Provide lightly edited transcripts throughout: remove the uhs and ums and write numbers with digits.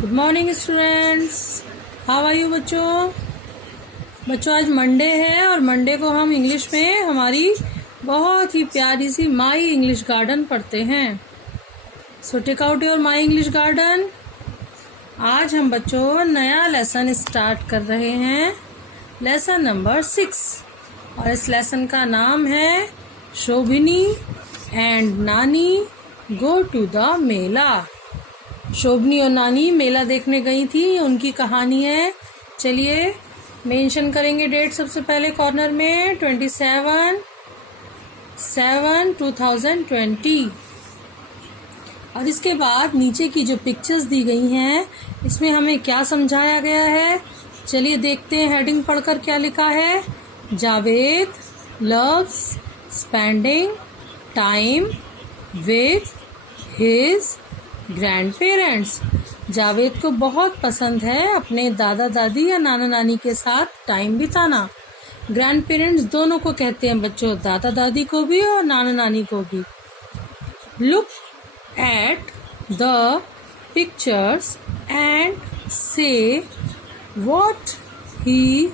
Good morning students, how are you बच्चों आज Monday है और मंडे को हम इंग्लिश में हमारी बहुत ही प्यारी सी माई इंग्लिश गार्डन पढ़ते हैं। So take out your my English garden. आज हम बच्चों नया लेसन स्टार्ट कर रहे हैं, लेसन नंबर 6, और इस लेसन का नाम है शोभिनी एंड नानी गो टू द मेला। शोभनी और नानी मेला देखने गई थी, उनकी कहानी है। चलिए मेंशन करेंगे डेट सबसे पहले कॉर्नर में 27/7/2020, और इसके बाद नीचे की जो पिक्चर्स दी गई हैं इसमें हमें क्या समझाया गया है। चलिए देखते हैं हेडिंग पढ़कर क्या लिखा है। Javed loves spending time with his grand parents. Javed को बहुत पसंद है अपने दादा दादी या नाना नानी के साथ टाइम बिताना। ग्रैंड पेरेंट्स दोनों को कहते हैं बच्चों, दादा दादी को भी और नाना नानी को भी। Look at the pictures and say what he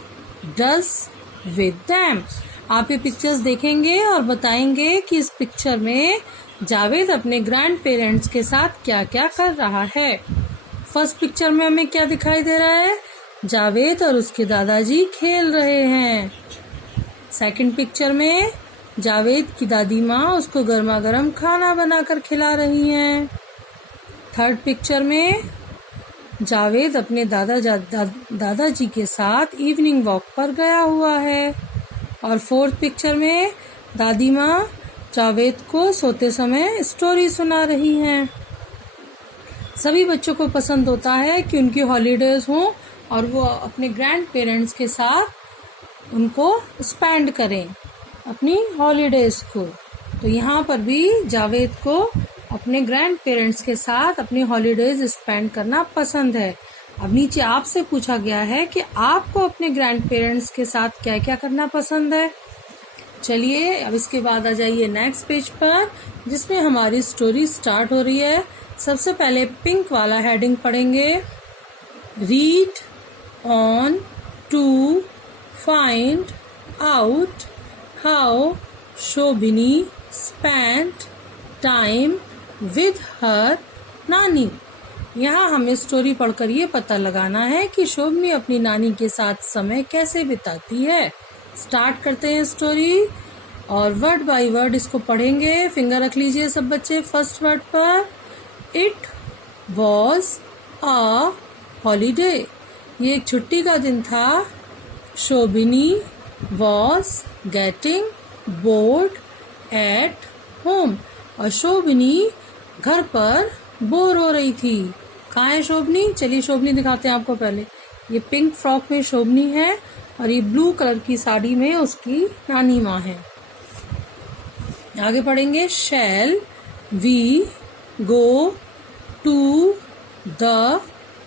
does with them. आप ये पिक्चर्स देखेंगे और बताएंगे कि इस पिक्चर में जावेद अपने ग्रैंड पेरेंट्स के साथ क्या क्या कर रहा है। फर्स्ट पिक्चर में हमें क्या दिखाई दे रहा है? जावेद और उसके दादाजी खेल रहे हैं। सेकंड पिक्चर में जावेद की दादी माँ उसको गर्मा गर्म खाना बनाकर खिला रही हैं। थर्ड पिक्चर में जावेद अपने दादाजी के साथ इवनिंग वॉक पर गया हुआ है। और फोर्थ पिक्चर में दादी माँ जावेद को सोते समय स्टोरी सुना रही हैं। सभी बच्चों को पसंद होता है कि उनकी हॉलीडेज हों और वो अपने ग्रैंड पेरेंट्स के साथ उनको स्पेंड करें अपनी हॉलीडेज को। तो यहाँ पर भी जावेद को अपने ग्रैंड पेरेंट्स के साथ अपनी हॉलीडेज स्पेंड करना पसंद है। अब नीचे आपसे पूछा गया है कि आपको अपने ग्रैंड पेरेंट्स के साथ क्या क्या करना पसंद है। चलिए अब इसके बाद आ जाइए नेक्स्ट पेज पर, जिसमें हमारी स्टोरी स्टार्ट हो रही है। सबसे पहले पिंक वाला हेडिंग पढ़ेंगे। Read on to find out how Shobhini spent time with her nani. यहाँ हमें स्टोरी पढ़कर ये पता लगाना है कि शोभनी अपनी नानी के साथ समय कैसे बिताती है। स्टार्ट करते हैं स्टोरी और वर्ड बाय वर्ड इसको पढ़ेंगे। फिंगर रख लीजिए सब बच्चे फर्स्ट वर्ड पर। इट वॉज अ हॉलीडे, ये एक छुट्टी का दिन था। Shobhini was getting bored at home, और शोभिनी घर पर बोर हो रही थी। कहाँ है शोभनी? चलिए शोभनी दिखाते हैं आपको। पहले ये पिंक फ्रॉक में शोभनी है और ये ब्लू कलर की साड़ी में उसकी नानी माँ है। आगे पढ़ेंगे। Shall we go to the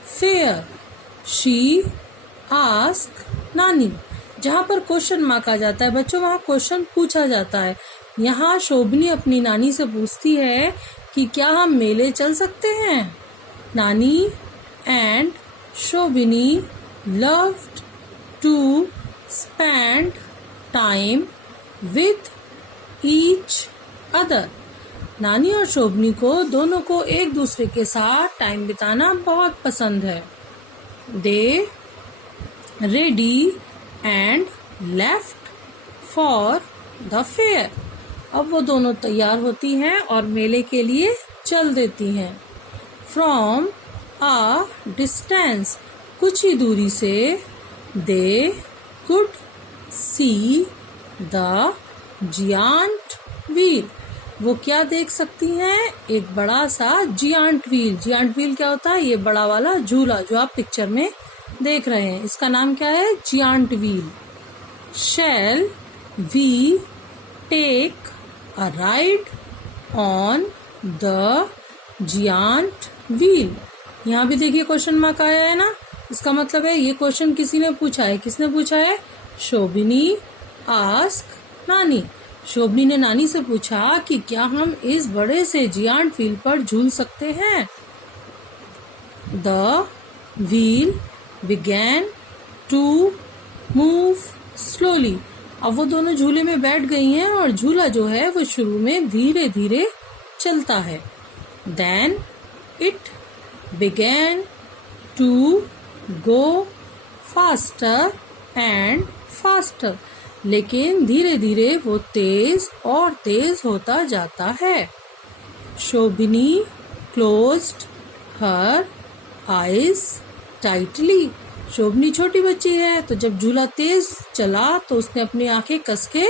fair, she ask नानी। जहाँ पर क्वेश्चन मार्क आ जाता है बच्चों, वहाँ क्वेश्चन पूछा जाता है। यहाँ शोभनी अपनी नानी से पूछती है कि क्या हम मेले चल सकते हैं। Nani and Shobhini loved to spend time with each other. नानी और शोभनी को दोनों को एक दूसरे के साथ टाइम बिताना बहुत पसंद है। They ready and left for the fair. अब वो दोनों तैयार होती हैं और मेले के लिए चल देती हैं। फ्रॉम अ डिस्टेंस, कुछ ही दूरी से, they could see the giant wheel. वो क्या देख सकती हैं? एक बड़ा सा जियांट व्हील। जियांट व्हील क्या होता है? ये बड़ा वाला झूला जो आप पिक्चर में देख रहे हैं, इसका नाम क्या है? Giant wheel. Shall we take a ride on the giant wheel. यहाँ भी देखिए क्वेश्चन मार्क आया है ना, इसका मतलब है ये क्वेश्चन किसी ने पूछा है। किसने पूछा है? शोभिनी आस्क नानी। शोभनी ने नानी से पूछा कि क्या हम इस बड़े से जियांट व्हील पर झूल सकते हैं। The wheel began to move slowly. अब वो दोनों झूले में बैठ गई हैं और झूला जो है वो शुरू में धीरे धीरे चलता है. Then it began to go faster and faster. लेकिन धीरे धीरे वो तेज और तेज होता जाता है. शोभिनी closed her eyes tightly. शोभनी छोटी बच्ची है तो जब झूला तेज चला तो उसने अपनी आंखें कस के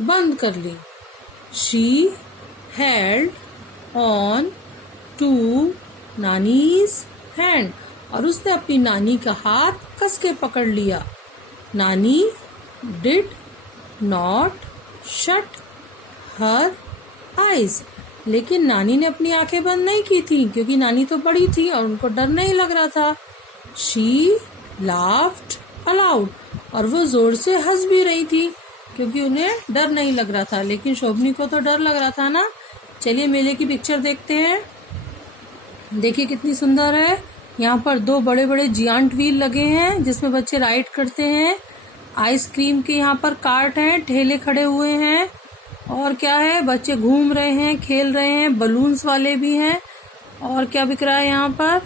बंद कर ली. She held on to नानी's hand. और उसने अपनी नानी का हाथ कस के पकड़ लिया. नानी did not shut her eyes. लेकिन नानी ने अपनी आंखें बंद नहीं की थी क्योंकि नानी तो बड़ी थी और उनको डर नहीं लग रहा था. She laughed aloud. और वो जोर से हंस भी रही थी क्योंकि उन्हें डर नहीं लग रहा था. लेकिन शोभनी को तो डर लग रहा था ना. चलिए मेले की पिक्चर देखते हैं. देखिए कितनी सुंदर है. यहाँ पर 2 बड़े बड़े जियांट व्हील लगे हैं जिसमें बच्चे राइड करते हैं. आइसक्रीम के यहाँ पर कार्ट हैं, ठेले खड़े हुए हैं. और क्या है, बच्चे घूम रहे हैं, खेल रहे हैं. बलून्स वाले भी हैं. और क्या बिक रहा है यहाँ पर,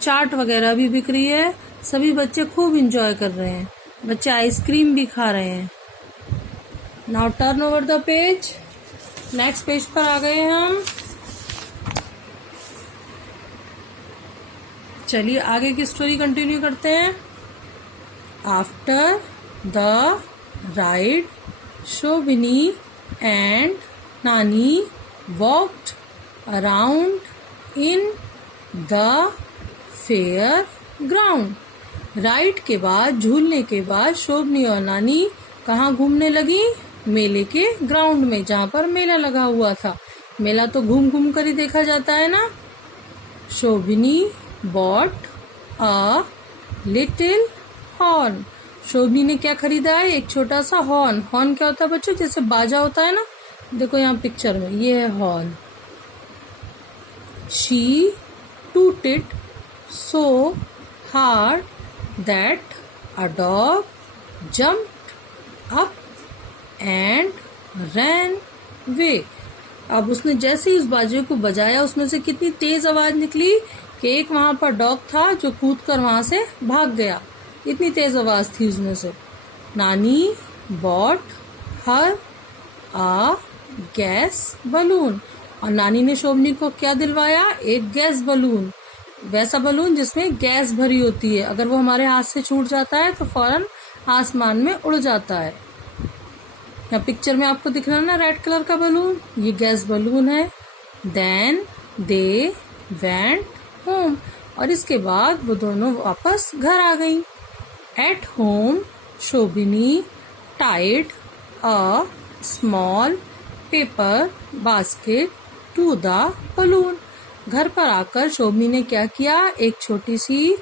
चाट वगैरह भी बिक रही है. सभी बच्चे खूब एंजॉय कर रहे हैं. बच्चे आइसक्रीम भी खा रहे हैं. Now turn over the page. Next page पर आ गए हम. चलिए आगे की स्टोरी कंटिन्यू करते हैं. आफ्टर द राइड शोभिनी एंड नानी walked around in the fair ground. Ride के बाद, झूलने के बाद शोभनी और नानी कहाँ घूमने लगी? मेले के ग्राउंड में, जहाँ पर मेला लगा हुआ था. मेला तो घूम घूम कर ही देखा जाता है ना. शोभिनी बॉट अ लिटिल हॉर्न. शोभनी ने क्या खरीदा है? एक छोटा सा हॉर्न. हॉर्न क्या होता है बच्चों? जैसे बाजा होता है ना. देखो यहाँ पिक्चर में ये है horn. She tooted so hard that a dog jumped up and ran away. अब उसने जैसे ही उस बाजे को बजाया उसमें से कितनी तेज आवाज निकली कि एक वहां पर डॉग था जो कूदकर वहां से भाग गया. इतनी तेज आवाज थी उसमें से. नानी बॉट हर आ गैस बलून. और नानी ने शोभनी को क्या दिलवाया? एक गैस बलून. वैसा बलून जिसमें गैस भरी होती है. अगर वो हमारे हाथ से छूट जाता है तो फौरन आसमान में उड़ जाता है. यहाँ पिक्चर में आपको दिख रहा है ना रेड कलर का बलून, ये गैस बलून है. Then they went home. और इसके बाद वो दोनों वापस घर आ गई. At home Shobhini tied a small paper basket to the balloon. घर पर आकर शोभनी ने क्या किया? एक छोटी सी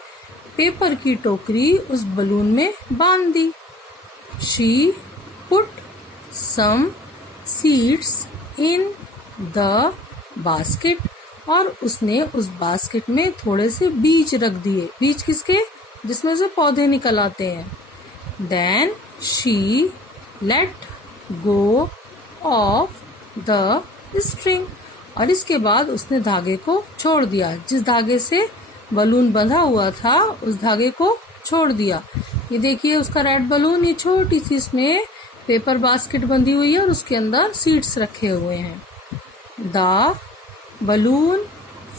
पेपर की टोकरी उस बलून में बांध दी. She put some seeds in the basket. और उसने उस बास्केट में थोड़े से बीज रख दिए. बीज किसके? जिसमें से पौधे निकल आते हैं. Then she let go of the string. और इसके बाद उसने धागे को छोड़ दिया. जिस धागे से बलून बंधा हुआ था उस धागे को छोड़ दिया. ये देखिए उसका रेड बलून, ये छोटी सी इसमें पेपर बास्केट बंधी हुई है और उसके अंदर सीड्स रखे हुए हैं. The balloon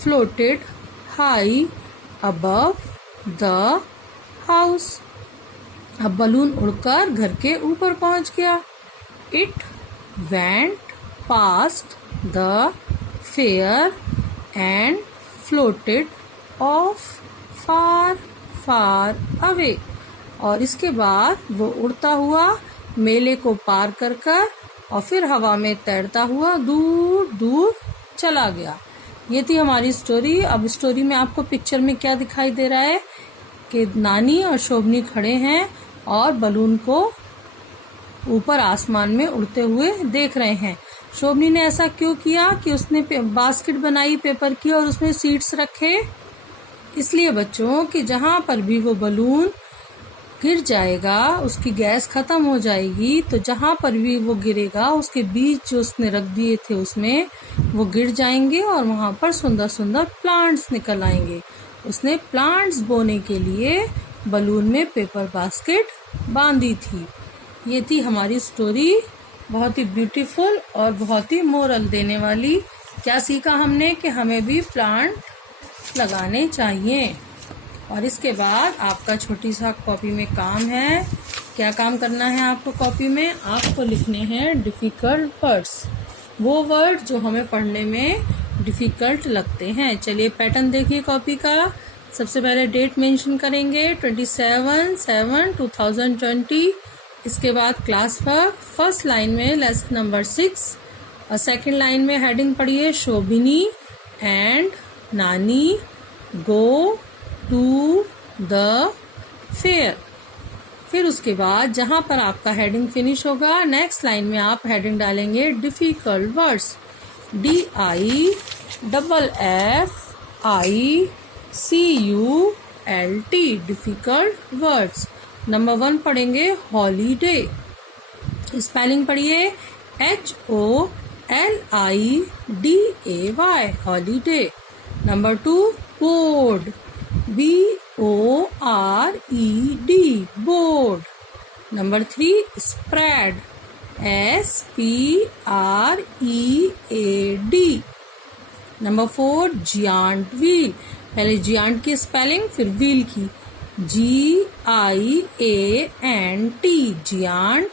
floated high above the house. अब बलून उड़कर घर के ऊपर पहुंच गया. It went past the fair and floated of far far away. और इसके बाद वो उड़ता हुआ मेले को पार कर कर और फिर हवा में तैरता हुआ दूर दूर चला गया. ये थी हमारी स्टोरी. अब स्टोरी में आपको पिक्चर में क्या दिखाई दे रहा है कि नानी और शोभनी खड़े हैं और बलून को ऊपर आसमान में उड़ते हुए देख रहे हैं. शोभनी ने ऐसा क्यों किया कि उसने बास्केट बनाई पेपर की और उसमें सीड्स रखे इसलिए बच्चों कि जहाँ पर भी वो बलून गिर जाएगा उसकी गैस खत्म हो जाएगी, तो जहाँ पर भी वो गिरेगा उसके बीज जो उसने रख दिए थे उसमें वो गिर जाएंगे और वहाँ पर सुंदर सुंदर प्लांट्स निकल आएंगे। उसने प्लांट्स बोने के लिए बलून में पेपर बास्केट बांधी थी। ये थी हमारी स्टोरी, बहुत ही ब्यूटीफुल और बहुत ही मोरल देने वाली। क्या सीखा हमने कि हमें भी प्लांट लगाने चाहिए। और इसके बाद आपका छोटी सा कॉपी में काम है। क्या काम करना है आपको कॉपी में? आपको लिखने हैं डिफिकल्ट वर्ड्स, वो वर्ड जो हमें पढ़ने में डिफिकल्ट लगते हैं। चलिए पैटर्न देखिए कॉपी का। सबसे पहले डेट मेंशन करेंगे 27/7/2020। इसके बाद क्लास वर्क, फर्स्ट लाइन में लेसन नंबर 6 और सेकंड लाइन में हेडिंग पढ़िए शोभिनी एंड नानी गो टू द फेयर। फिर उसके बाद जहां पर आपका हेडिंग फिनिश होगा नेक्स्ट लाइन में आप हेडिंग डालेंगे difficult words, DIFFICULT, difficult words. Number 1 पढ़ेंगे हॉलीडे, स्पेलिंग पढ़िए HOLIDAY, holiday. Number 2 board, BORED, board. Number 3 spread, SPREAD। Number 4 giant wheel, पहले जियांट की स्पेलिंग फिर व्हील की, GIANT, giant,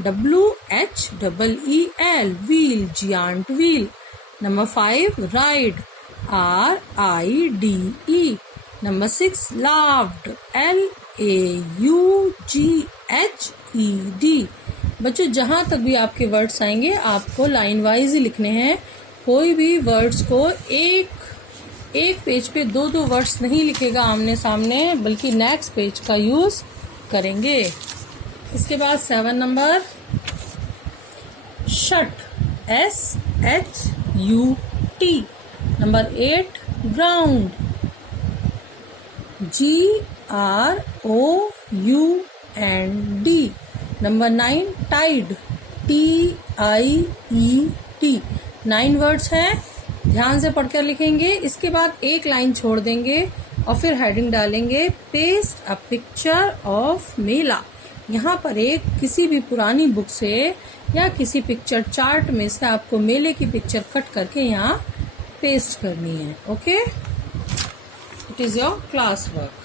WHEEL, wheel, giant wheel. Number 5 ride, RIDE। Number 6 laughed, LAUGHED। बच्चों जहां तक भी आपके वर्ड्स आएंगे आपको लाइन वाइज ही लिखने हैं। कोई भी वर्ड्स को एक पेज पे 2 वर्ड्स नहीं लिखेगा आमने सामने, बल्कि नेक्स्ट पेज का यूज करेंगे। इसके बाद 7 number shut, SHUT। Number 8 ground, GROUND। Number 9 tied, TIET। 9 words हैं, ध्यान से पढ़कर लिखेंगे। इसके बाद एक लाइन छोड़ देंगे और फिर हेडिंग डालेंगे पेस्ट अ पिक्चर ऑफ मेला। यहाँ पर किसी भी पुरानी बुक से या किसी पिक्चर चार्ट में से आपको मेले की पिक्चर कट करके यहाँ पेस्ट करनी है। Okay, it is your class work.